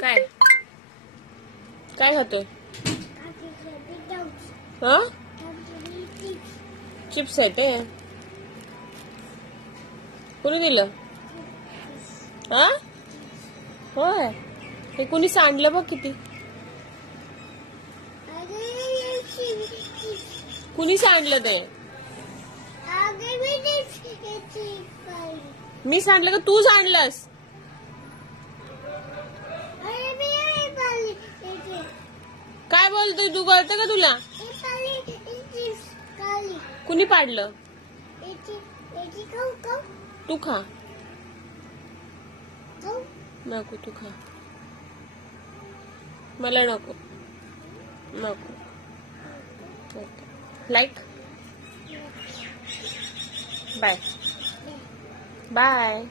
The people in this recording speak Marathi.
काय काय खातोय? हा चिप्स आहे ते. कोणी दिलं? हा होय. हे कुणी सांडलं बघ किती. कुणी सांडलं ते? मी सांडलं का तू सांडलंस? काय बोलतोय तू? कळतं का तुला? कुणी पाडलं? तू खा. नको तू खा. मला नको. नको. Like bye bye.